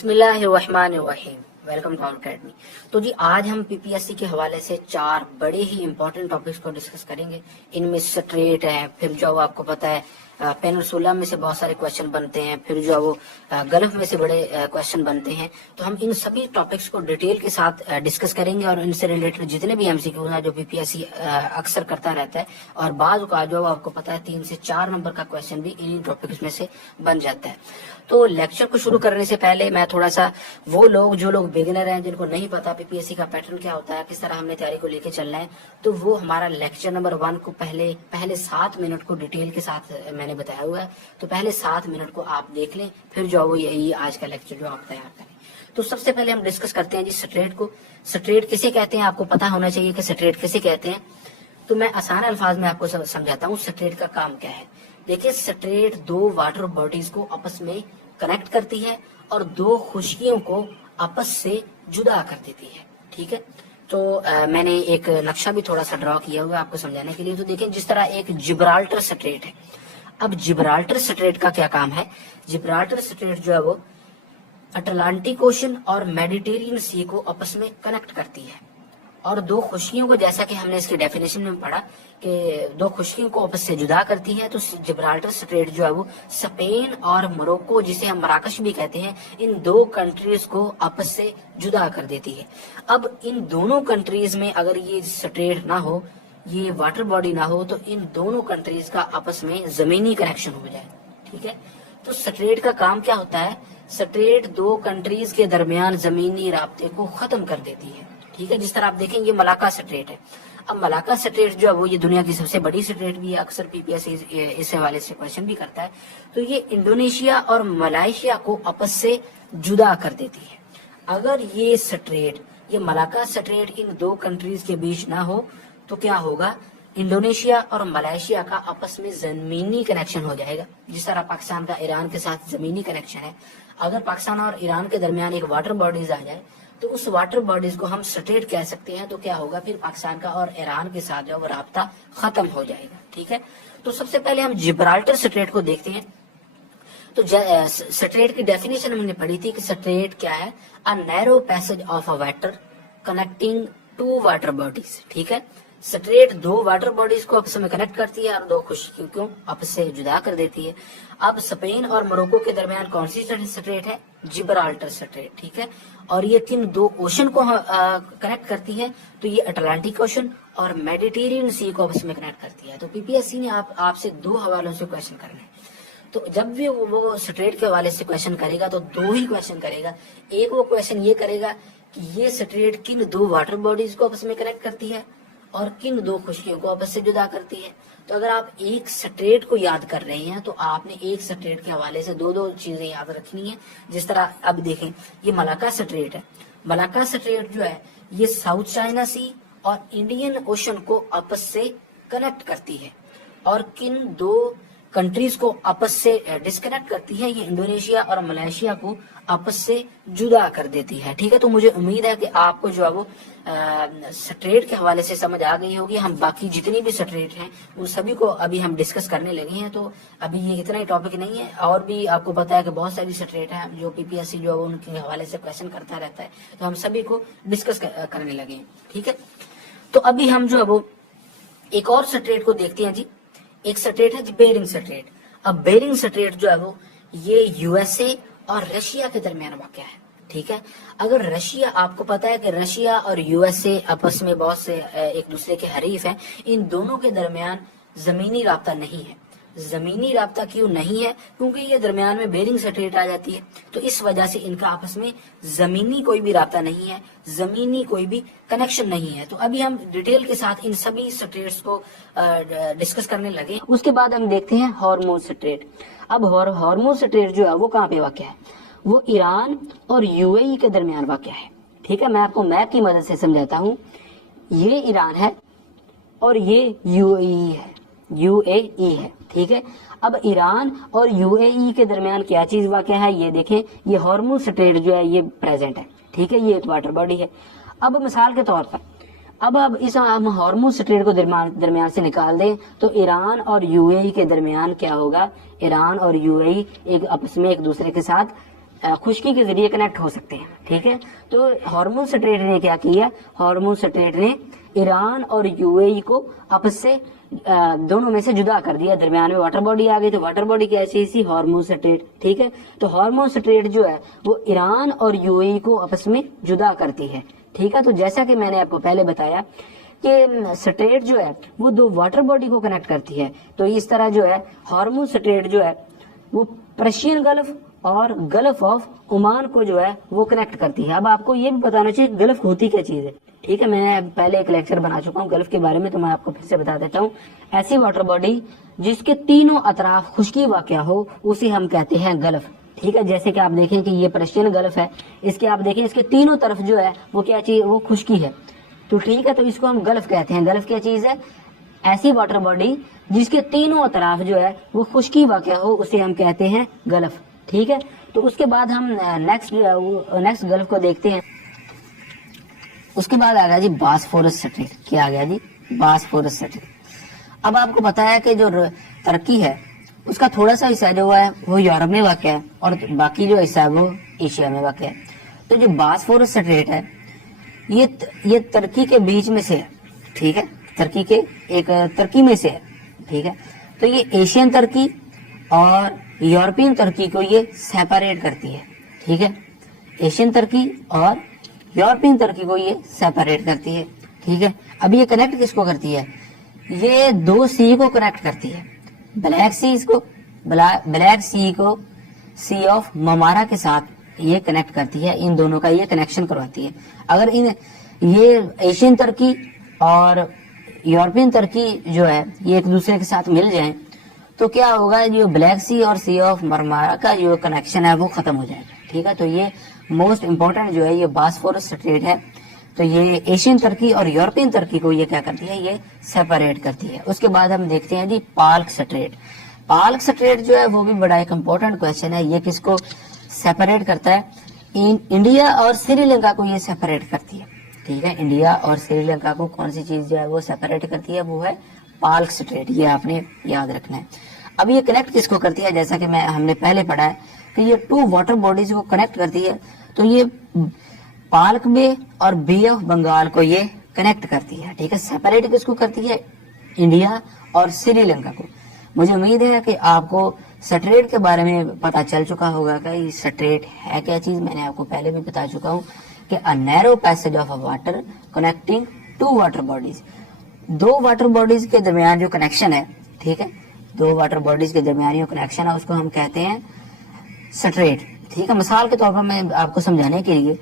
بسم اللہ الرحمن الرحیم، ویلکم ٹو آور اکیڈمی۔ تو جی آج ہم پی پی ایس سی کے حوالے سے 4 بڑے ہی امپورٹنٹ ٹاپکس کو ڈسکس کریں گے۔ ان میں سٹریٹ ہے، پھر جو آپ کو پتا ہے پینسولا میں سے بہت سارے کویشچن بنتے ہیں، پھر جو وہ گلف میں سے بڑے کویشچن بنتے ہیں۔ تو ہم ان سبھی ٹاپکس کو ڈیٹیل کے ساتھ ڈسکس کریں گے، اور ان سے ریلیٹڈ جتنے بھی ایم سی کیو ہیں جو پی پی ایس سی اکثر کرتا رہتا ہے، اور بعض کا جو آپ کو پتا ہے 3 سے 4 نمبر کا کویشچن بھی ان ٹاپکس میں سے بن جاتا ہے۔ تو لیکچر کو شروع کرنے سے پہلے میں تھوڑا سا وہ لوگ جو لوگ بگنر ہیں، جن کو نہیں پتا پی پی ایس سی کا پیٹرن کیا ہوتا ہے، کس طرح ہم نے تیاری کو لے کے چلنا ہے، تو وہ ہمارا لیکچر نمبر 1 کو پہلے 7 منٹ کو ڈیٹیل کے ساتھ میں نے بتایا ہوا ہے، تو پہلے 7 منٹ کو آپ دیکھ لیں، پھر جو وہ یہی آج کا لیکچر جو آپ تیار کریں۔ تو سب سے پہلے ہم ڈسکس کرتے ہیں جی سٹریٹ کو۔ سٹریٹ کسے کہتے ہیں، آپ کو پتا ہونا چاہیے کہ سٹریٹ کسے کہتے ہیں۔ تو میں آسان الفاظ میں آپ کو سمجھاتا ہوں سٹریٹ کا کام کیا ہے۔ دیکھیے سٹریٹ 2 واٹر باڈیز کو آپس میں کنیکٹ کرتی ہے اور 2 خشکیوں کو آپس سے جدا کر دیتی ہے، ٹھیک ہے۔ تو میں نے ایک نقشہ بھی تھوڑا سا ڈرا کیا ہوا ہے آپ کو سمجھانے کے لیے۔ تو دیکھیں جس طرح ایک جبرالٹر سٹریٹ ہے، اب جبرالٹر سٹریٹ کا کیا کام ہے۔ جبرالٹر سٹریٹ جو ہے وہ اٹلانٹک اوشن اور میڈیٹرینین سی کو آپس میں کنیکٹ کرتی ہے، اور 2 خشکیوں کو، جیسا کہ ہم نے اس کی ڈیفینیشن میں پڑھا کہ 2 خشکیوں کو آپس سے جدا کرتی ہے۔ تو جبرالٹر سٹریٹ جو ہے وہ اسپین اور موروکو، جسے ہم مراکش بھی کہتے ہیں، ان 2 کنٹریز کو آپس سے جدا کر دیتی ہے۔ اب ان دونوں کنٹریز میں اگر یہ سٹریٹ نہ ہو، یہ واٹر باڈی نہ ہو، تو ان دونوں کنٹریز کا آپس میں زمینی کنیکشن ہو جائے، ٹھیک ہے۔ تو سٹریٹ کا کام کیا ہوتا ہے، سٹریٹ 2 کنٹریز کے درمیان زمینی رابطے کو ختم کر دیتی ہے، ٹھیک ہے۔ جس طرح آپ دیکھیں یہ ملاکا سٹریٹ ہے۔ اب ملاکا سٹریٹ جو ہے وہ یہ دنیا کی سب سے بڑی سٹریٹ بھی ہے، اکثر پی پی ایس اس حوالے سے کویشچن بھی کرتا ہے۔ تو یہ انڈونیشیا اور ملائیشیا کو آپس سے جدا کر دیتی ہے۔ اگر یہ سٹریٹ، یہ ملاکا سٹریٹ ان 2 کنٹریز کے بیچ نہ ہو تو کیا ہوگا، انڈونیشیا اور ملائیشیا کا آپس میں زمینی کنیکشن ہو جائے گا، جس طرح پاکستان کا ایران کے ساتھ زمینی کنیکشن ہے۔ اگر پاکستان اور ایران کے درمیان ایک واٹر باڈیز آ جائے تو اس واٹر باڈیز کو ہم سٹریٹ کہہ سکتے ہیں، تو کیا ہوگا پھر پاکستان کا اور ایران کے ساتھ جو وہ رابطہ ختم ہو جائے گا، ٹھیک ہے۔ تو سب سے پہلے ہم جبرالٹر سٹریٹ کو دیکھتے ہیں۔ تو سٹریٹ کی ڈیفینیشن ہم نے پڑھی تھی کہ سٹریٹ کیا ہے، a narrow passage of a water connecting 2 water bodies، ٹھیک ہے۔ سٹریٹ 2 واٹر باڈیز کو آپس میں کنیکٹ کرتی ہے اور 2 خشکیوں کو آپس سے جدا کر دیتی ہے۔ اب اسپین اور موروکو کے درمیان کون سی سٹریٹ ہے، جبرالٹر سٹریٹ، ٹھیک ہے۔ اور یہ کن 2 اوشن کو کنیکٹ کرتی ہے، تو یہ اٹلانٹک اوشن اور میڈیٹرینین سی کو آپس میں کنیکٹ کرتی ہے۔ تو پی پی ایس سی نے آپ سے 2 حوالوں سے کویشچن کرنا ہے۔ تو جب بھی وہ سٹریٹ کے حوالے سے کویشچن کرے گا تو 2 ہی کویشچن کرے گا۔ ایک وہ کویشچن یہ کرے گا کہ یہ سٹریٹ کن 2 واٹر باڈیز کو آپس میں کنیکٹ کرتی ہے اور کن 2 خشکیوں کو آپس سے جدا کرتی ہے۔ تو اگر آپ ایک سٹریٹ کو یاد کر رہے ہیں تو آپ نے ایک سٹریٹ کے حوالے سے 2 چیزیں یاد رکھنی ہیں۔ جس طرح اب دیکھیں یہ ملاکا سٹریٹ ہے۔ ملاکا سٹریٹ جو ہے یہ ساؤتھ چائنا سی اور انڈین اوشن کو آپس سے کنیکٹ کرتی ہے، اور کن 2 کنٹریز کو آپس سے ڈسکنیکٹ کرتی ہے، یہ انڈونیشیا اور ملائیشیا کو آپس سے جدا کر دیتی ہے، ٹھیک ہے۔ تو مجھے امید ہے کہ آپ کو جو ہے وہ سٹریٹ کے حوالے سے سمجھ آ گئی ہوگی۔ ہم باقی جتنی بھی سٹریٹ ہیں ان سبھی کو ابھی ہم ڈسکس کرنے لگے ہیں، تو ابھی یہ اتنا ہی ٹاپک نہیں ہے، اور بھی آپ کو پتا ہے کہ بہت ساری سٹریٹ ہیں جو پی پی ایس سی جو ہے ان کے حوالے سے کویشچن کرتا رہتا ہے، تو ہم سبھی کو ڈسکس کرنے لگے ہیں، ٹھیک ہے۔ تو ابھی ہم جو ہے وہ ایک اور سٹریٹ کو دیکھتے ہیں جی۔ ایک سٹریٹ ہے جی بیرنگ سٹریٹ۔ اب بیرنگ سٹریٹ جو ہے وہ یہ یو ایس اے اور رشیا کے درمیان واقع ہے، ٹھیک ہے۔ اگر رشیا، آپ کو پتا ہے کہ رشیا اور یو ایس اے آپس میں بہت سے ایک دوسرے کے حریف ہیں، ان دونوں کے درمیان زمینی رابطہ نہیں ہے۔ زمینی رابطہ کیوں نہیں ہے، کیونکہ یہ درمیان میں بیرنگ سٹریٹ آ جاتی ہے، تو اس وجہ سے ان کا آپس میں زمینی کوئی بھی رابطہ نہیں ہے، زمینی کوئی بھی کنیکشن نہیں ہے۔ تو ابھی ہم ڈیٹیل کے ساتھ ان سبھی سٹریٹس کو ڈسکس کرنے لگے۔ اس کے بعد ہم دیکھتے ہیں ہارموز سٹریٹ۔ اب ہارموز سٹریٹ جو ہے وہ کہاں پہ واقع ہے، وہ ایران اور یو اے ای کے درمیان واقع ہے، ٹھیک ہے۔ میں آپ کو میپ کی مدد سے سمجھاتا ہوں۔ یہ ایران ہے اور یہ یو اے ای ہے، ٹھیک ہے۔ اب ایران اور یو اے ای کے درمیان کیا چیز واقع ہے، یہ دیکھیں، یہ ہارموز سٹریٹ جو ہے یہ پریزنٹ ہے، ٹھیک ہے۔ یہ ایک واٹر باڈی ہے۔ اب مثال کے طور پر اب اس ہم ہارموز سٹریٹ کو درمیان سے نکال دیں تو ایران اور یو اے ای کے درمیان کیا ہوگا، ایران اور یو اے ای ایک آپس میں ایک دوسرے کے ساتھ خشکی کے ذریعے کنیکٹ ہو سکتے ہیں. ٹھیک ہے, تو ہارمون سٹریٹ نے کیا کیا, ہارمون سٹریٹ نے ایران اور یو اے ای کو آپس سے دونوں میں سے جدا کر دیا. درمیان میں واٹر باڈی آ گئی, تو واٹر باڈی کی ایسی سی ہارمون سٹریٹ. ٹھیک ہے, تو ہارمون سٹریٹ جو ہے وہ ایران اور یو اے ای کو آپس میں جدا کرتی ہے. ٹھیک ہے, تو جیسا کہ میں نے آپ کو پہلے بتایا کہ سٹریٹ جو ہے وہ دو واٹر باڈی کو کنیکٹ کرتی ہے, تو اس طرح جو ہے ہارمون سٹریٹ جو ہے وہ پرشین گلف اور گلف آف عمان کو جو ہے وہ کنیکٹ کرتی ہے. اب آپ کو یہ بھی بتانا چاہیے گلف ہوتی کیا چیز ہے. ٹھیک ہے, میں پہلے ایک لیکچر بنا چکا ہوں گلف کے بارے میں, تو میں آپ کو پھر سے بتا دیتا ہوں. ایسی واٹر باڈی جس کے تینوں اطراف خشکی واقع ہو اسے ہم کہتے ہیں گلف. ٹھیک ہے, جیسے کہ آپ دیکھیں کہ یہ پرشین گلف ہے, اس کے آپ دیکھیں اس کے تینوں طرف جو ہے وہ کیا چیز, وہ خشکی ہے. تو ٹھیک ہے, تو اس کو ہم گلف کہتے ہیں. گلف کیا چیز ہے, ایسی واٹر باڈی جس کے تینوں اطراف جو ہے وہ خشکی واقع ہو اسے ہم کہتے ہیں گلف. ٹھیک ہے, تو اس کے بعد ہم نیکسٹ گلف کو دیکھتے ہیں. اس کے بعد آ گیا جی باسفورس سٹریٹ. کیا آ گیا جی, باسفورس سٹریٹ. اب آپ کو پتا ہے کہ جو ترکی ہے اس کا تھوڑا سا حصہ جو ہے وہ یورپ میں واقع ہے اور باقی جو حصہ ہے وہ ایشیا میں واقع ہے. تو جو باسفورس سٹریٹ ہے یہ ترکی کے بیچ میں سے ہے. ٹھیک ہے, ترکی میں سے ہے. ٹھیک ہے, تو یہ ایشین ترکی اور یورپین ترکی کو یہ سیپریٹ کرتی ہے. ٹھیک ہے, ایشین ترکی اور یورپین ترکی کو یہ سیپریٹ کرتی ہے. ٹھیک ہے, اب یہ کنیکٹ کس کو کرتی ہے, یہ دو سی کو کنیکٹ کرتی ہے. بلیک سی کو سی آف ممارا کے ساتھ یہ کنیکٹ کرتی ہے, ان دونوں کا یہ کنیکشن کرواتی ہے. اگر یہ ایشین ترکی اور یورپین ترکی جو ہے یہ ایک دوسرے کے ساتھ مل جائیں تو کیا ہوگا, جو بلیک سی اور سی آف مرمارا کا جو کنیکشن ہے وہ ختم ہو جائے گا. ٹھیک ہے, تو یہ موسٹ امپورٹنٹ جو ہے یہ باسفورس سٹریٹ ہے. تو یہ ایشین ترکی اور یورپین ترکی کو یہ کیا کرتی ہے, یہ سیپریٹ کرتی ہے. اس کے بعد ہم دیکھتے ہیں جی پالک سٹریٹ. پالک سٹریٹ جو ہے وہ بھی بڑا ایک امپورٹنٹ کوشچن ہے. یہ کس کو سیپریٹ کرتا ہے, انڈیا اور سری لنکا کو یہ سیپریٹ کرتی ہے. ٹھیک ہے, انڈیا اور سری لنکا کو کون سی چیز جو ہے وہ سیپریٹ کرتی ہے, وہ ہے پالک سٹریٹ. یہ آپ نے یاد رکھنا ہے. اب یہ کنیکٹ کس کو کرتی ہے, جیسا کہ ہم نے پہلے پڑھا ہے کہ یہ ٹو واٹر باڈیز کو کنیکٹ کرتی ہے. تو یہ پالک بے اور بے آف بنگال کو یہ کنیکٹ کرتی ہے. ٹھیک ہے, سیپریٹ کس کو کرتی ہے, انڈیا اور سری لنکا کو. مجھے امید ہے کہ آپ کو سٹریٹ کے بارے میں پتا چل چکا ہوگا کہ یہ سٹریٹ ہے کیا چیز. میں نے آپ کو پہلے بھی بتا چکا ہوں کہ a narrow passage of a water connecting two water bodies. Do water bodies کے درمیان جو کنیکشن ہے, ٹھیک ہے, دو واٹر باڈیز کے درمیان جو کنیکشن ہے اس کو ہم کہتے ہیں سٹریٹ. ٹھیک ہے, مثال کے طور پر میں آپ کو سمجھانے کے لیے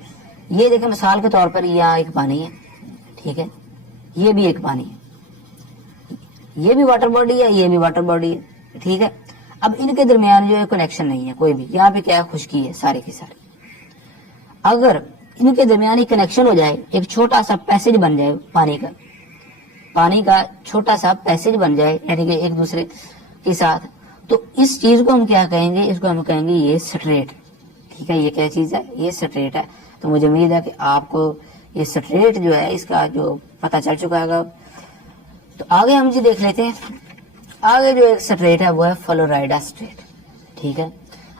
یہ دیکھیں, مثال کے طور پر یہاں ایک پانی ہے. ٹھیک ہے, یہ بھی ایک پانی ہے, یہ بھی واٹر باڈی ہے, یہ بھی واٹر باڈی ہے. ٹھیک ہے, اب ان کے درمیان جو ہے کنیکشن نہیں ہے کوئی بھی. یہاں پہ کیا ہے, خشکی ہے سارے کی ساری. اگر ان کے درمیان کنیکشن ہو جائے, ایک چھوٹا سا پیسج بن جائے, پانی کا چھوٹا سا پیسج بن جائے, یعنی کہ ایک دوسرے کے ساتھ, تو اس چیز کو ہم کیا کہیں گے, اس کو ہم کہیں گے یہ سٹریٹ. ٹھیک ہے, یہ کیا چیز ہے, یہ سٹریٹ ہے. تو مجھے امید ہے کہ آپ کو یہ سٹریٹ جو ہے اس کا جو پتا چل چکا ہے. تو آگے ہم جی دیکھ لیتے ہیں. آگے جو ایک سٹریٹ ہے وہ ہے فلورائیڈا سٹریٹ. ٹھیک ہے,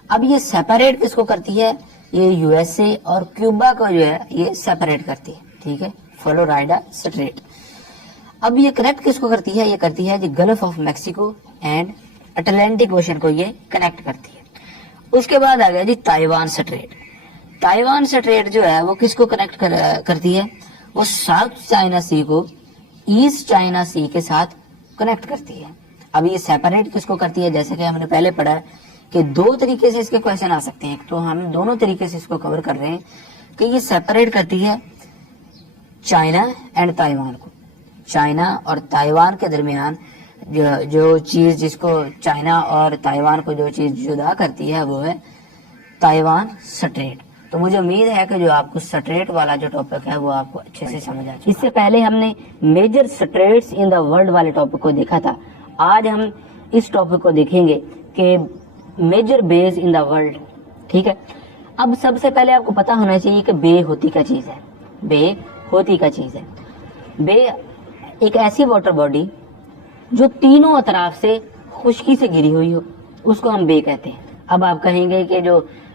اب یہ سیپریٹ کس کو کرتی ہے, یہ یو ایس اے اور کیوبا کو جو ہے یہ سیپریٹ کرتی ہے. ٹھیک ہے, فلورائیڈا سٹریٹ. اب یہ کنیکٹ کس کو کرتی ہے, یہ کرتی ہے جی Gulf of Mexico and Atlantic Ocean کو یہ کنیکٹ کرتی ہے. اس کے بعد آ گیا جی تائیوان سٹریٹ. تائیوان سٹریٹ جو ہے وہ کس کو کنیکٹ کرتی ہے, وہ ساؤتھ چائنا سی کو ایسٹ چائنا سی کے ساتھ کنیکٹ کرتی ہے. اب یہ سیپریٹ کس کو کرتی ہے, جیسے کہ ہم نے پہلے پڑھا ہے کہ دو طریقے سے اس کے کویشچن آ سکتے ہیں. تو ہم دونوں طریقے سے اس کو کور کر رہے ہیں کہ یہ سیپریٹ کرتی ہے چائنا اینڈ تائیوان کو. چائنا اور تائیوان کے درمیان جو چیز جس کو چائنا اور تائیوان کو جو چیز جدا کرتی ہے وہ ہے تائیوان سٹریٹ. تو مجھے امید ہے کہ جو آپ کو سٹریٹ والا جو ٹاپک ہے وہ آپ کو اچھے سے سمجھ آ چکا. اس سے پہلے ہم نے major straits in the world والے ٹاپک کو دیکھا تھا. آج ہم اس ٹاپک کو دیکھیں گے کہ major Bs in the world. ٹھیک ہے, اب سب سے پہلے آپ کو پتا ہونا چاہیے کہ بے ہوتی کیا چیز ہے. بے ہوتی کیا چیز ہے, بے ایک ایسی واٹر باڈی جو تینوں اطراف سے خشکی سے گھری ہوئی ہو, اس کو ہم بے کہتے ہیں. اب آپ کہیں گے کہ جو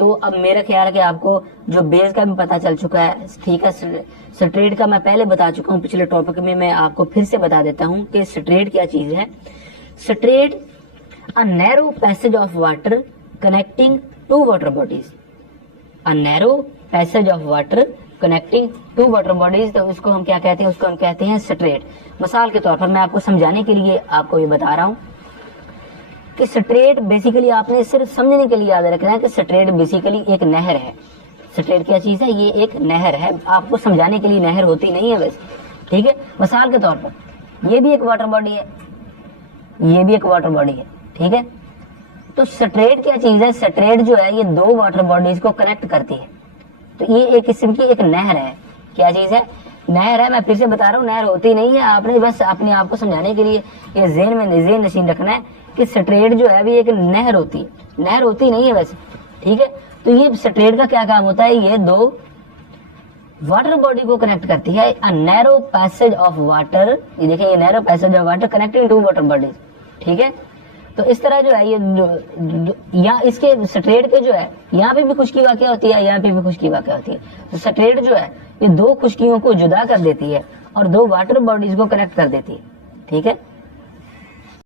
تو اب میرا خیال ہے کہ آپ کو جو بیس کا بھی پتا چل چکا ہے، ٹھیک ہے. سٹریٹ کا میں پہلے بتا چکا ہوں پچھلے ٹاپک میں آپ کو پھر سے بتا دیتا ہوں کہ سٹریٹ کیا چیز ہے. Strait a narrow passage of water connecting two water bodies. A narrow passage of water connecting two water bodies. تو اس کو ہم کیا کہتے ہیں؟ اس کو ہم کہتے ہیں سٹریٹ. مثال کے طور پر میں آپ کو سمجھانے کے لیے آپ کو یہ بتا رہا ہوں کہ سٹریٹ بیسیکلی آپ نے صرف سمجھنے کے لیے یاد رکھنا ہے کہ سٹریٹ بیسیکلی ایک نہر ہے. سٹریٹ کیا چیز ہے؟ یہ ایک نہر ہے. آپ کو سمجھانے کے لیے نہر ہوتی نہیں ہے ویسے، ٹھیک ہے. مثال کے طور پر یہ بھی ایک واٹر باڈی ہے، یہ بھی ایک واٹر باڈی ہے، ٹھیک ہے. تو سٹریٹ کیا چیز ہے؟ سٹریٹ جو ہے یہ دو واٹر باڈیز کو کنیکٹ کرتی ہے. تو یہ ایک قسم کی ایک نہر ہے. کیا چیز ہے؟ نہر ہے. میں پھر سے بتا رہا ہوں نہر ہوتی نہیں ہے. آپ نے بس اپنے آپ کو سمجھانے کے لیے یہ ذہن نشین رکھنا ہے کہ سٹریٹ جو ہے بھی ایک نہر ہوتی ہے، نہر ہوتی نہیں ہے ویسے، ٹھیک ہے. تو یہ سٹریٹ کا کیا کام ہوتا ہے؟ یہ دو واٹر باڈی کو کنیکٹ کرتی ہے. نیرو پیسج آف واٹر، یہ دیکھیں یہ narrow passage of water connecting two water bodies, ٹھیک ہے. تو اس طرح جو ہے یہ یہاں اس کے سٹریٹ کے جو ہے یہاں پہ بھی خشکی واقع ہوتی ہے، یہاں پہ بھی خشکی واقع ہوتی ہے. تو سٹریٹ جو ہے یہ دو خشکیوں کو جدا کر دیتی ہے اور دو واٹر باڈیز کو کنیکٹ کر دیتی ہے، ٹھیک ہے.